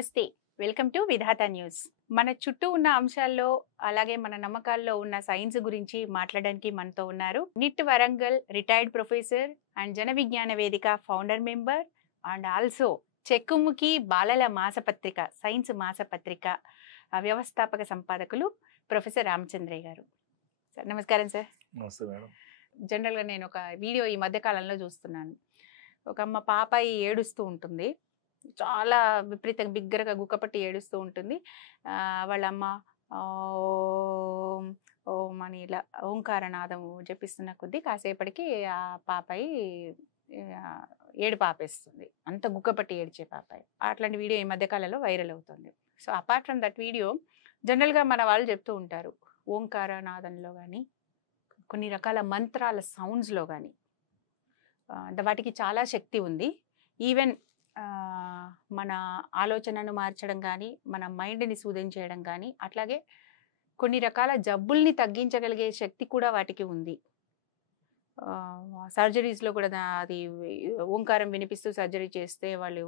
నమస్తే. Welcome to Vidhatha news. మన చుట్టూ ఉన్న అంశాల్లో అలాగే మన నమ్మకాల్లో ఉన్న సైన్స్ గురించి మాట్లాడడానికి మనతో ఉన్నారు NIT Warangal retired professor and Jana Vignana Vedika founder member and also Chekumukki బాలల మాసపత్రిక సైన్స్ మాసపత్రిక వ్యవస్థాపక సంపాదకులు ప్రొఫెసర్ రామచంద్రయ్య గారు. సార్ నమస్కారం సార్. నమస్తే మేడం. జనరల్గా నేను ఒక వీడియో ఈ మధ్య కాలంలో చూస్తున్నాను. ఒక అమ్మ పాపాయి ఏడుస్తూ ఉంటుంది, చాలా విపరీతంగా బిగ్గరగా గుక్కపట్టి ఏడుస్తూ ఉంటుంది. వాళ్ళ అమ్మ ఓం ఓం అని ఇలా ఓంకారనాదం జపిస్తున్న కొద్దీ కాసేపటికి ఆ పాపాయి ఏడుపు ఆపేస్తుంది. అంత గుక్కపట్టి ఏడ్చే పాపాయి. అట్లాంటి వీడియో ఈ మధ్యకాలంలో వైరల్ అవుతుంది. So apart from that video జనరల్గా మన వాళ్ళు చెప్తూ ఉంటారు, ఓంకారనాదంలో కానీ కొన్ని రకాల మంత్రాల సౌండ్స్లో కానీ వాటికి చాలా శక్తి ఉంది. ఈవెన్ మన ఆలోచనను మార్చడం కానీ, మన మైండ్ని సూదం చేయడం కానీ, అట్లాగే కొన్ని రకాల జబ్బుల్ని తగ్గించగలిగే శక్తి కూడా వాటికి ఉంది. సర్జరీస్లో కూడా అది ఓంకారం వినిపిస్తూ సర్జరీ చేస్తే వాళ్ళు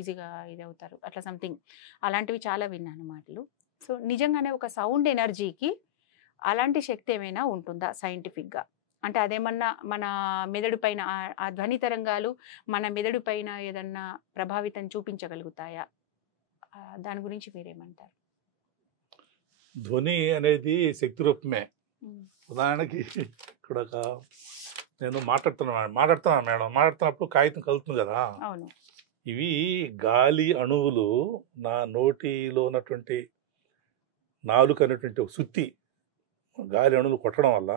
ఈజీగా ఇది అవుతారు, అట్లా సంథింగ్ అలాంటివి చాలా విన్నాను మాటలు. సో నిజంగానే ఒక సౌండ్ ఎనర్జీకి అలాంటి శక్తి ఏమైనా ఉంటుందా సైంటిఫిక్గా? అంటే అదేమన్నా మన మెదడు పైన ఆ ధ్వని తరంగాలు మన మెదడు పైన ఏదన్నా ప్రభావితం చూపించగలుగుతాయా? దాని గురించి మీరేమంటారు? ధ్వని అనేది శక్తి రూపమే. ఉదాహరణకి ఇక్కడ నేను మాట్లాడుతున్నాను మేడం. మాట్లాడుతున్నప్పుడు కాగితం కలుగుతుంది కదా. అవును. ఇవి గాలి అణువులు నా నోటిలో ఉన్నటువంటి నాలుక అనేటువంటి సుత్తి గాలి అణువులు కొట్టడం వల్ల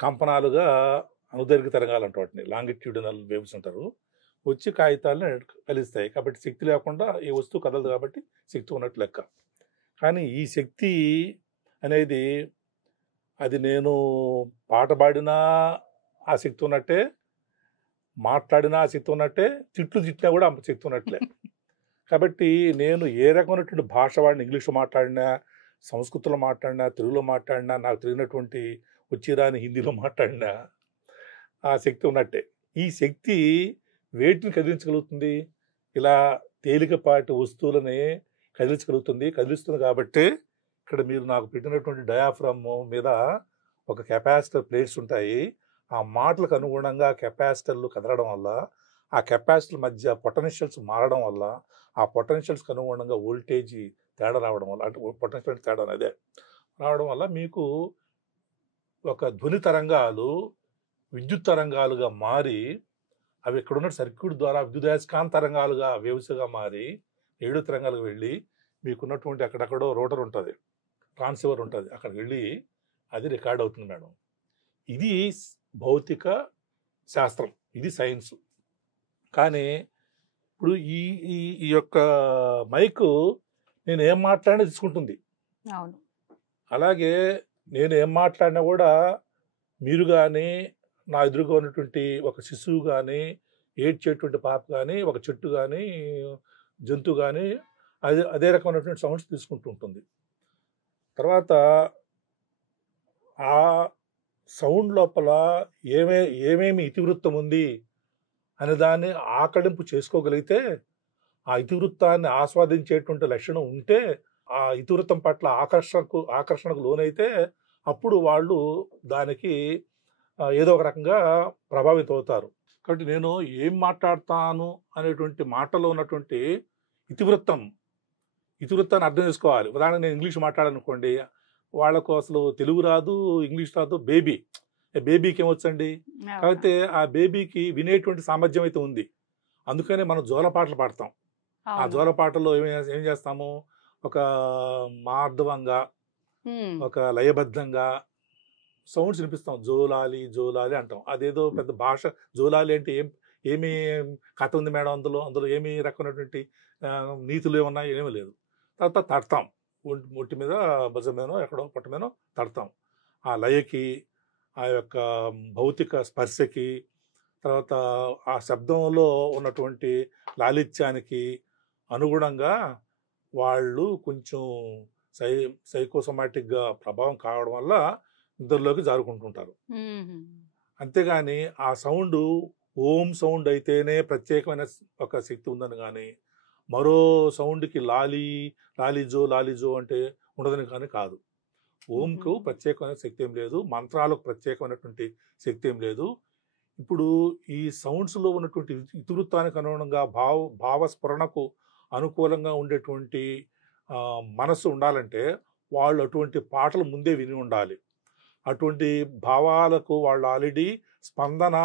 కంపనాలుగా అనుదైర్ఘ్య తరంగాలు అంటారు, వాటిని లాంగిట్యూడినల్ వేవ్స్ అంటారు, వచ్చి కాగితాలను కలిస్తాయి. కాబట్టి శక్తి లేకుండా ఈ వస్తువు కదలదు, కాబట్టి శక్తి ఉన్నట్టు లెక్క. కానీ ఈ శక్తి అనేది అది నేను పాట పాడినా ఆ శక్తి ఉన్నట్టే, మాట్లాడినా ఆ శక్తి ఉన్నట్టే, తిట్టినా కూడా ఆ శక్తి ఉన్నట్లే. కాబట్టి నేను ఏ రకమైనటువంటి భాష వాడిని, ఇంగ్లీష్లో మాట్లాడినా, సంస్కృతంలో మాట్లాడినా, తెలుగులో మాట్లాడినా, నాకు తెలియనటువంటి వచ్చిరాని హిందీలో మాట్లాడినా ఆ శక్తి ఉన్నట్టే. ఈ శక్తి వేటిని కదిలించగలుగుతుంది? ఇలా తేలికపాటి వస్తువులని కదిలిస్తుంది. కాబట్టి ఇక్కడ మీరు నాకు పెట్టినటువంటి డయాఫ్రమ్ మీద ఒక కెపాసిటర్ ప్లేట్స్ ఉంటాయి. ఆ మాటలకు అనుగుణంగా కెపాసిటర్లు కదలడం వల్ల, ఆ కెపాసిటర్ మధ్య పొటెన్షియల్స్ మారడం వల్ల, ఆ పొటెన్షియల్స్కి అనుగుణంగా వోల్టేజీ తేడా రావడం వల్ల, అంటే పొటెన్షియల్ తేడా అదే రావడం వల్ల మీకు ఒక ధ్వని తరంగాలు విద్యుత్ తరంగాలుగా మారి, అవి ఇక్కడున్న సర్క్యూట్ ద్వారా విద్యుదయస్కాంత తరంగాలుగా వేవ్స్గా మారి రేడియో తరంగాలకు వెళ్ళి మీకున్నటువంటి అక్కడెక్కడో రోటర్ ఉంటుంది, ట్రాన్సివర్ ఉంటుంది, అక్కడికి వెళ్ళి అది రికార్డ్ అవుతుంది మేడం. ఇది భౌతిక శాస్త్రం, ఇది సైన్స్. కానీ ఇప్పుడు ఈ యొక్క మైకు నేను ఏం మాట్లాడినా తీసుకుంటుంది. అవును. అలాగే నేను ఏం మాట్లాడినా కూడా మీరు కానీ, నా ఎదురుగా ఉన్నటువంటి ఒక శిశువు కానీ, ఏడ్చేటువంటి పాప కానీ, ఒక చెట్టు కానీ, జంతువు కానీ అదే రకమైనటువంటి సౌండ్స్ తీసుకుంటూ ఉంటుంది. తర్వాత ఆ సౌండ్ లోపల ఏమేమి ఇతివృత్తం ఉంది అనే దాన్ని ఆకళింపు చేసుకోగలిగితే, ఆ ఇతివృత్తాన్ని ఆస్వాదించేటువంటి లక్షణం ఉంటే, ఆ ఇతివృత్తం పట్ల ఆకర్షణకు లోనైతే అప్పుడు వాళ్ళు దానికి ఏదో ఒక రకంగా ప్రభావితం అవుతారు. కాబట్టి నేను ఏం మాట్లాడతాను అనేటువంటి మాటలో ఉన్నటువంటి ఇతివృత్తాన్ని అర్థం చేసుకోవాలి. ఉదాహరణకు నేను ఇంగ్లీష్ మాట్లాడాలనుకోండి, వాళ్ళకు అసలు తెలుగు రాదు, ఇంగ్లీష్ రాదు, బేబీకి ఏమొచ్చండి. కాబట్టి ఆ బేబీకి వినేటువంటి సామర్థ్యం అయితే ఉంది. అందుకనే మనం జోలపాటలు పాడతాం. ఆ జోలపాటల్లో ఏం చేస్తాము, ఒక మార్ధవంగా, ఒక లయబద్ధంగా సౌండ్స్ వినిపిస్తాం. జోలాలి జోలాలి అంటాం. అదేదో పెద్ద భాష. జోలాలి అంటే ఏమి కథ ఉంది మేడం, అందులో ఏమి రకమైనటువంటి నీతులు ఏమన్నా ఏమీ లేదు. తర్వాత తడతాం, ఒంటి మీద, భుజం మీదనో ఎక్కడో పొట్ట మీదనో తడతాం. ఆ లయకి, ఆ యొక్క భౌతిక స్పర్శకి, తర్వాత ఆ శబ్దంలో ఉన్నటువంటి లాలిత్యానికి అనుగుణంగా వాళ్ళు కొంచెం సైకోసోమాటిక్గా ప్రభావం కావడం వల్ల నిద్రలోకి జారుకుంటుంటారు. అంతేగాని ఆ సౌండ్ ఓం సౌండ్ అయితేనే ప్రత్యేకమైన ఒక శక్తి ఉందని కానీ, మరో సౌండ్కి లాలిజో లాలిజో అంటే ఉండదని కానీ కాదు. ఓంకు ప్రత్యేకమైన శక్తి ఏం లేదు, మంత్రాలకు ప్రత్యేకమైనటువంటి శక్తి ఏం లేదు. ఇప్పుడు ఈ సౌండ్స్లో ఉన్నటువంటి ఇతివృత్తానికి అనుగుణంగా భావస్ఫురణకు అనుకూలంగా ఉండేటువంటి మనసు ఉండాలంటే వాళ్ళు అటువంటి పాటలు ముందే విని ఉండాలి. అటువంటి భావాలకు వాళ్ళు ఆల్రెడీ స్పందన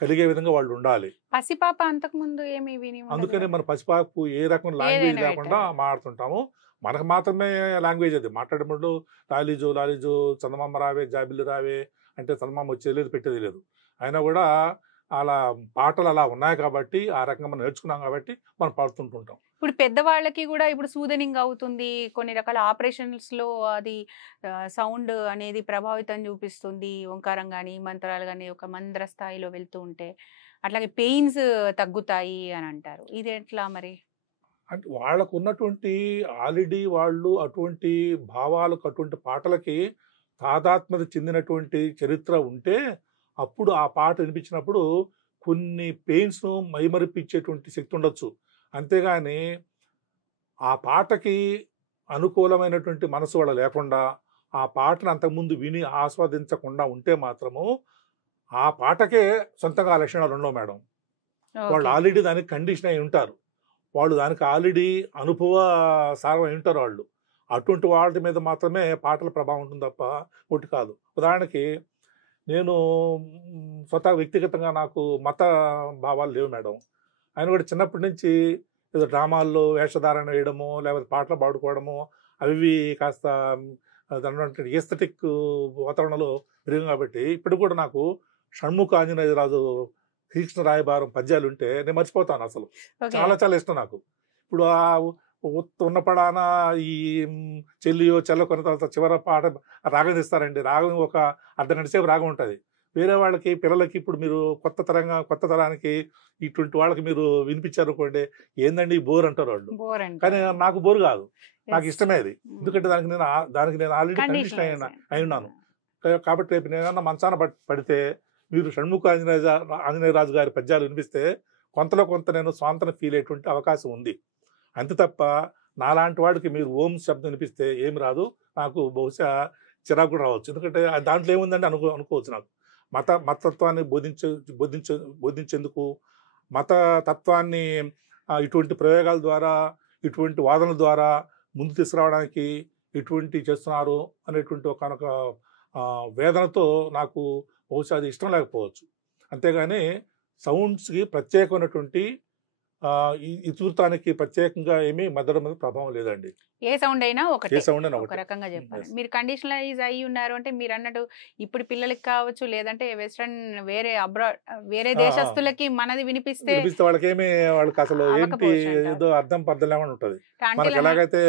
కలిగే విధంగా వాళ్ళు ఉండాలి. పసిపాప అంతకుముందు ఏమి విని ఉండదు. అందుకనే మన పసిపాపు ఏ రకం లాంగ్వేజ్ ఏదైనా లేకుండా మాట్లాడుతుంటాము. మనకు మాత్రమే లాంగ్వేజ్ అది. మాట్లాడేటప్పుడు లాలిజో లాలిజో చందమామ రావే జాబిల్లి రావే అంటే చందమామ వచ్చేది లేదు, పెట్టేది లేదు. అయినా కూడా అలా పాటలు అలా ఉన్నాయి కాబట్టి, ఆ రకంగా మనం నేర్చుకున్నాం కాబట్టి మనం పాడుతుంటుంటాం. ఇప్పుడు పెద్దవాళ్ళకి కూడా ఇప్పుడు సూదనింగ్ అవుతుంది, కొన్ని రకాల ఆపరేషన్స్ లో అది సౌండ్ అనేది ప్రభావితం చూపిస్తుంది. ఓంకారం కానీ మంత్రాలు కానీ ఒక మంద్ర స్థాయిలో వెళ్తూ ఉంటే అట్లాగే పెయిన్స్ తగ్గుతాయి అని అంటారు. ఇది ఎట్లా మరి? అంటే వాళ్ళకు ఉన్నటువంటి ఆల్రెడీ వాళ్ళు అటువంటి భావాలకు అటువంటి పాటలకి తాదాత్మ్యత చెందినటువంటి చరిత్ర ఉంటే అప్పుడు ఆ పాట వినిపించినప్పుడు కొన్ని పెయిన్స్ను మైమరిపించేటువంటి శక్తి ఉండొచ్చు. అంతేగాని ఆ పాటకి అనుకూలమైనటువంటి మనసు వాళ్ళ లేకుండా ఆ పాటను అంతకుముందు విని ఆస్వాదించకుండా ఉంటే మాత్రము ఆ పాటకే సొంతంగా ఆ లక్షణాలు ఉండవు మేడం. వాళ్ళు ఆల్రెడీ దానికి కండిషన్ అయి ఉంటారు. వాళ్ళు దానికి ఆల్రెడీ అనుభవ సారం అయి ఉంటారు వాళ్ళు. అటువంటి వాటి మీద మాత్రమే పాటల ప్రభావం ఉంటుంది తప్ప ఒకటి కాదు. ఉదాహరణకి నేను స్వతహా వ్యక్తిగతంగా నాకు మత భావాలు లేవు మేడం. ఆయన కూడా చిన్నప్పటి నుంచి ఏదో డ్రామాల్లో వేషధారణ వేయడము లేకపోతే పాటలు పాడుకోవడము అవి కాస్త దాని ఏస్థెటిక్ వాతావరణంలో పెరిగాం కాబట్టి ఇప్పుడు కూడా నాకు షణ్ముఖ ఆంజనేయరాజు శ్రీకృష్ణ రాయబారం పద్యాలు ఉంటే నేను మర్చిపోతాను. అసలు చాలా చాలా ఇష్టం నాకు. ఇప్పుడు ఆ ఉన్నపడాన ఈ చెల్లియో చెల్ల కొన్న తర్వాత చివరి పాట రాగం ఇస్తారండి. రాగం ఒక అర్ధగంట సేపు రాగం ఉంటుంది. వేరే వాళ్ళకి పిల్లలకి ఇప్పుడు మీరు కొత్త తరానికి ఇటువంటి వాళ్ళకి మీరు వినిపించారనుకోండి, ఏందండి బోర్ అంటారు వాళ్ళు. కానీ నాకు బోర్ కాదు, నాకు ఇష్టమే అది. ఎందుకంటే దానికి నేను ఆల్రెడీ కండిషన్ అయి ఉన్నాను కాబట్టి రేపు నేనన్నా మంచాన పడితే మీరు షణ్ముఖ ఆంజనేయరాజు గారి పద్యాలు వినిపిస్తే కొంతలో కొంత నేను స్వాంతన ఫీల్ అయ్యేటువంటి అవకాశం ఉంది. అంతే తప్ప నాలాంటి వాడికి మీరు ఓం శబ్దం వినిపిస్తే ఏమి రాదు. నాకు బహుశా చిరాకు రావచ్చు. ఎందుకంటే దాంట్లో ఏముందంటే అనుకోవచ్చు. నాకు మతత్వాన్ని బోధించేందుకు మత తత్వాన్ని ఇటువంటి ప్రయోగాల ద్వారా ఇటువంటి వాదనల ద్వారా ముందు తీసుకురావడానికి ఇటువంటి చేస్తున్నారు అనేటువంటి ఒకనొక వేదనతో నాకు బహుశా అది ఇష్టం లేకపోవచ్చు. అంతేగాని సౌండ్స్కి ప్రత్యేకమైనటువంటి ఇతివృత్తానికి ప్రత్యేకంగా ఏమీ మద్దతు మీద ప్రభావం లేదండి. ఏ సౌండ్ అయినా ఒకటే ఒక రకంగా చెప్పాలి. మీరు కండిషనలైజ్ అయ్యి ఉన్నారు అంటే మీరు అన్నట్టు ఇప్పుడు పిల్లలకి కావచ్చు, లేదంటే వెస్ట్రన్ వేరే దేశస్తులకి మనది వినిపిస్తే వాళ్ళకి ఏమి వాళ్ళకి అసలు ఏంటి ఏదో అర్థం పర్థం లేకుండా ఉంటుంది. మనకి ఎలాగైతే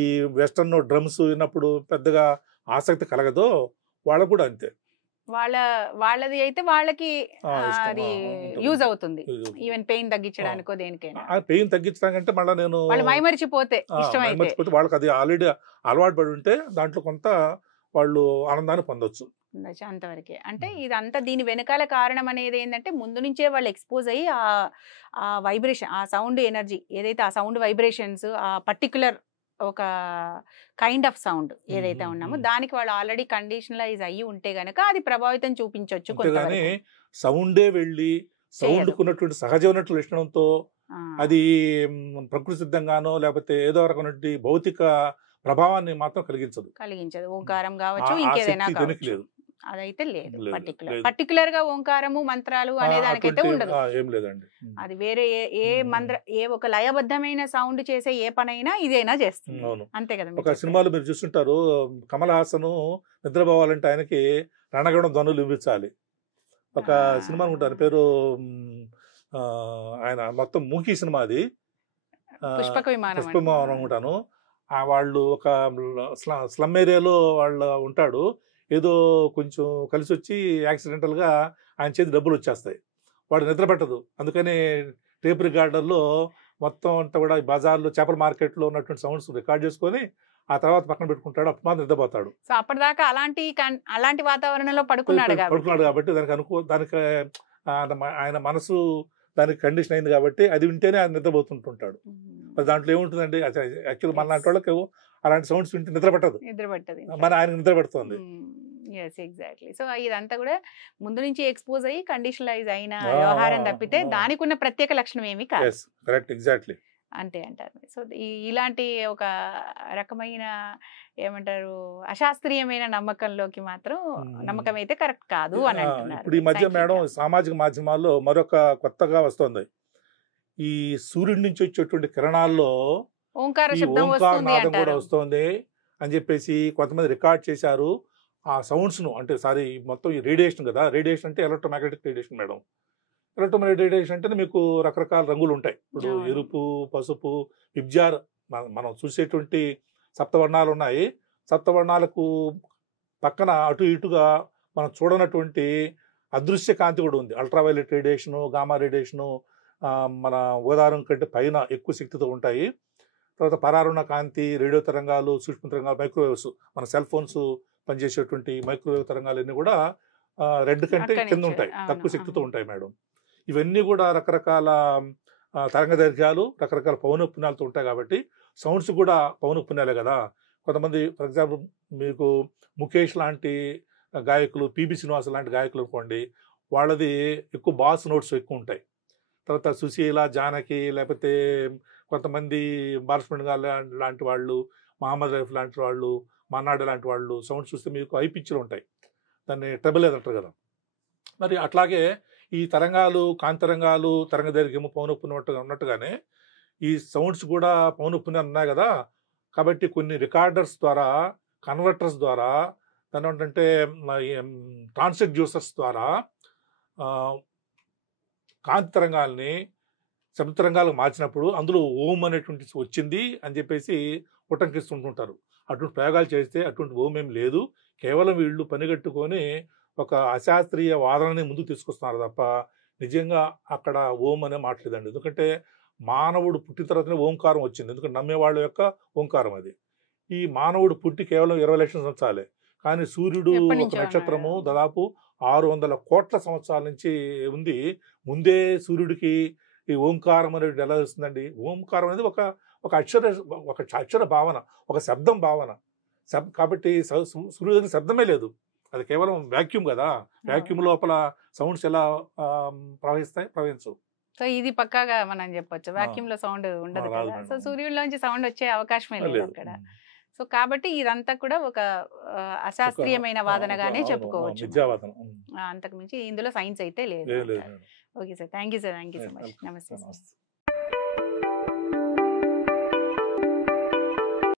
ఈ వెస్ట్రన్ డ్రమ్స్ విన్నప్పుడు పెద్దగా ఆసక్తి కలగదో వాళ్ళకు కూడా అంతే. వాళ్ళది అయితే వాళ్ళకి అది యూజ్ అవుతుంది. ఈవెన్ పెయిన్ తగ్గించడానికో దేనికైనా. పెయిన్ తగ్గించడానికంటే మళ్ళీ నేను మైమరిచిపోతే ఇష్టమైతే వాళ్ళకి అది ఆల్రెడీ అలవాటు పడి ఉంటే దాంట్లో కొంత వాళ్ళు ఆనందాన్ని పొందొచ్చు అంతవరకే. అంటే ఇదంతా దీని వెనకాల కారణం అనేది ఏంటంటే ముందు నుంచే వాళ్ళు ఎక్స్పోజ్ అయ్యి ఆ వైబ్రేషన్, ఆ సౌండ్ ఎనర్జీ ఏదైతే ఆ సౌండ్ వైబ్రేషన్స్, ఆ పర్టికులర్ ఒక కైండ్ ఆఫ్ సౌండ్ ఏదైతే ఉన్నామో దానికి వాళ్ళు ఆల్రెడీ కండిషనలైజ్ అయ్యి ఉంటే గనక అది ప్రభావితం చూపించవచ్చు. సౌండే వెళ్ళి సౌండ్కున్నటువంటి సహజమైన లక్షణంతో అది ప్రకృతి సిద్ధంగానో లేకపోతే ఏదో రకమైనటువంటి భౌతిక ప్రభావాన్ని మాత్రం కలిగించదు. ఓంకారం కావచ్చు, ఇంకేదైనా కావచ్చు, అదైతే లేదు. పర్టికులర్ గా ఓంకారము మంత్రాలు అనే దానికైతే ఉండదు. అది వేరే ఏ ఒక లయబద్ధమైన సౌండ్ చేసే ఏ పనైనా ఇదైనా చేస్తుంది. అంతే కదా. ఒక సినిమాలో మీరు చూస్తుంటారు, కమల్ హాసన్ నిద్రపోవాలంటే ఆయనకి రణగణం ధ్వనులు వినిపించాలి. ఒక సినిమా అనుకుంటాను పేరు, ఆయన మొత్తం మూకీ సినిమా అది, పుష్పక విమానం అనుకుంటాను. వాళ్ళు ఒక స్లమ్ ఏరియాలో వాళ్ళు ఉంటాడు. ఏదో కొంచెం కలిసి వచ్చి యాక్సిడెంటల్గా ఆయన చేతి డబ్బులు వచ్చేస్తాయి. వాడు నిద్ర పట్టదు. అందుకని టేప్ రికార్డర్లో మొత్తం అంతా కూడా బజార్లో చేపల మార్కెట్లో ఉన్నటువంటి సౌండ్స్ రికార్డ్ చేసుకొని ఆ తర్వాత పక్కన పెట్టుకుంటాడు. అప్పుడు మాత్రం నిద్రపోతాడు. సో అప్పటిదాకా అలాంటి వాతావరణంలో పడుకున్నాడు కాబట్టి దానికి ఆయన మనసు దానికి కండిషన్ అయింది కాబట్టి అది వింటేనే ఆయన నిద్రపోతుంటుంటాడు. మరి దాంట్లో ఏముంటుందండి? యాక్చువల్ మన లాంటి వాళ్ళకి అలాంటి సౌండ్స్ వింటే నిద్ర పట్టదు, మన ఆయన నిద్ర పడుతుంది. Yes exactly. సో ఇదంతా కూడా ముందు నుంచి ఎక్స్పోజ్ అయ్యి కండిషనలైజ్ అయిన వ్యవహారం తప్పితే దానికి ఉన్న ప్రత్యేక లక్షణం ఏమి కాదు. కరెక్ట్, ఎగ్జాక్ట్లీ అంతే అంటారు. సో ఇలాంటి ఒక రకమైన ఏమంటారు అశాస్త్రీయమైన నమ్మకంలోకి మాత్రం నమ్మకం అయితే కరెక్ట్ కాదు అని అంటున్నారు. ఇప్పుడు ఈ మధ్య మేడం సామాజిక మాధ్యమాల్లో మరొక కొత్తగా వస్తుంది. ఈ సూర్యుడి నుంచి వచ్చేటువంటి కిరణాల్లో ఓంకార శబ్దం నాదం కూడా వస్తుంది అని చెప్పేసి కొంతమంది రికార్డ్ చేశారు. ఆ సౌండ్స్ ను అంటే మొత్తం ఈ రేడియేషన్ కదా, రేడియేషన్ అంటే electromagnetic radiation madam. Electromagnetic radiation అంటే మీకు రకరకాల రంగులు ఉంటాయి. ఇప్పుడు ఎరుపు, పసుపు, విబ్జార్, మనం చూసేటువంటి సప్తవర్ణాలు ఉన్నాయి. సప్తవర్ణాలకు పక్కన అటు ఇటుగా మనం చూడనటువంటి అదృశ్య కాంతి కూడా ఉంది. అల్ట్రావైలెట్ రేడియేషను, గామా రేడియేషను మన ఉదాహరణ కంటే పైన ఎక్కువ శక్తితో ఉంటాయి. తర్వాత పరారుణ కాంతి, రేడియో తరంగాలు, సూక్ష్మ తరంగాలు, మైక్రోవేవ్స్, మన సెల్ ఫోన్స్ పనిచేసేటువంటి మైక్రోవేవ్ తరంగాలు అన్నీ కూడా రెడ్ కంటే కింద ఉంటాయి, తక్కువ శక్తితో ఉంటాయి మేడం. ఇవన్నీ కూడా రకరకాల తరంగ దైర్ఘ్యాలు, రకరకాల పౌనఃపున్యాలతో ఉంటాయి కాబట్టి సౌండ్స్ కూడా పౌనఃపున్యాలే కదా. కొంతమంది ఫర్ ఎగ్జాంపుల్ మీకు ముఖేష్ లాంటి గాయకులు, పిబి శ్రీనివాస్ లాంటి గాయకులు అనుకోండి, వాళ్ళది ఎక్కువ బాస్ నోట్స్ ఎక్కువ ఉంటాయి. తర్వాత సుశీల, జానకి, లేకపోతే కొంతమంది బాలసుబ్రహ్మణ్యం గారు లాంటి వాళ్ళు, మహమ్మద్ రఫీ లాంటి వాళ్ళు, మన్నాడు లాంటి వాళ్ళు సౌండ్స్ చూస్తే మీకు హై పిచ్లు ఉంటాయి, దాన్ని ట్రబుల్ అంటారు కదా. మరి అట్లాగే ఈ తరంగాలు, కాంతరంగాలు, తరంగ దైర్ఘ్యము, పౌనఃపున్యం ఉన్నట్టుగానే ఈ సౌండ్స్ కూడా పౌనఃపున్యాలు ఉన్నాయి కదా. కాబట్టి కొన్ని రికార్డర్స్ ద్వారా, కన్వర్టర్స్ ద్వారా, దాని ఏంటంటే ట్రాన్స్డ్యూసర్స్ ద్వారా కాంతి తరంగాల్ని శబ్ద తరంగాలకు మార్చినప్పుడు అందులో ఓం అనేటువంటి వచ్చింది అని చెప్పేసి ఉటంకిస్తుంటుంటారు. అటువంటి ప్రయోగాలు చేస్తే అటువంటి ఓం ఏం లేదు, కేవలం వీళ్ళు పనిగట్టుకొని ఒక అశాస్త్రీయ వాదనని ముందుకు తీసుకొస్తున్నారు తప్ప నిజంగా అక్కడ ఓం అనే మాట్లేదండి. ఎందుకంటే మానవుడు పుట్టిన తర్వాతనే ఓంకారం వచ్చింది, ఎందుకంటే నమ్మేవాళ్ళ యొక్క ఓంకారం అది. ఈ మానవుడు పుట్టి కేవలం 20 లక్షల సంవత్సరాలే, కానీ సూర్యుడు ఒక నక్షత్రము దాదాపు 600 కోట్ల సంవత్సరాల నుంచి ఉంది. ముందే సూర్యుడికి ఈ ఓంకారం అనేది ఎలా వస్తుందండి? ఓంకారం అనేది ఒక అక్షర భావన, ఒక శబ్దం భావన. కాబట్టి సూర్యుడికి శబ్దమే లేదు, అది కేవలం వ్యాక్యూమ్ కదా. వ్యాక్యూమ్ లోపల సౌండ్స్ ఎలా ప్రవహించవు. సో ఇది పక్కాగా మనం చెప్పొచ్చు, వ్యాక్యూమ్ లో సౌండ్ ఉండదు కదా. సో సూర్యుడిలోంచి సౌండ్ వచ్చే అవకాశమే లేదు అక్కడ. సో కాబట్టి ఇదంతా కూడా ఒక అశాస్త్రీయమైన వాదనగానే చెప్పుకోవచ్చు. అంతకు మించి ఇందులో సైన్స్ అయితే లేదు. Okay sir, thank you sir, thank you so much. నమస్తే సార్.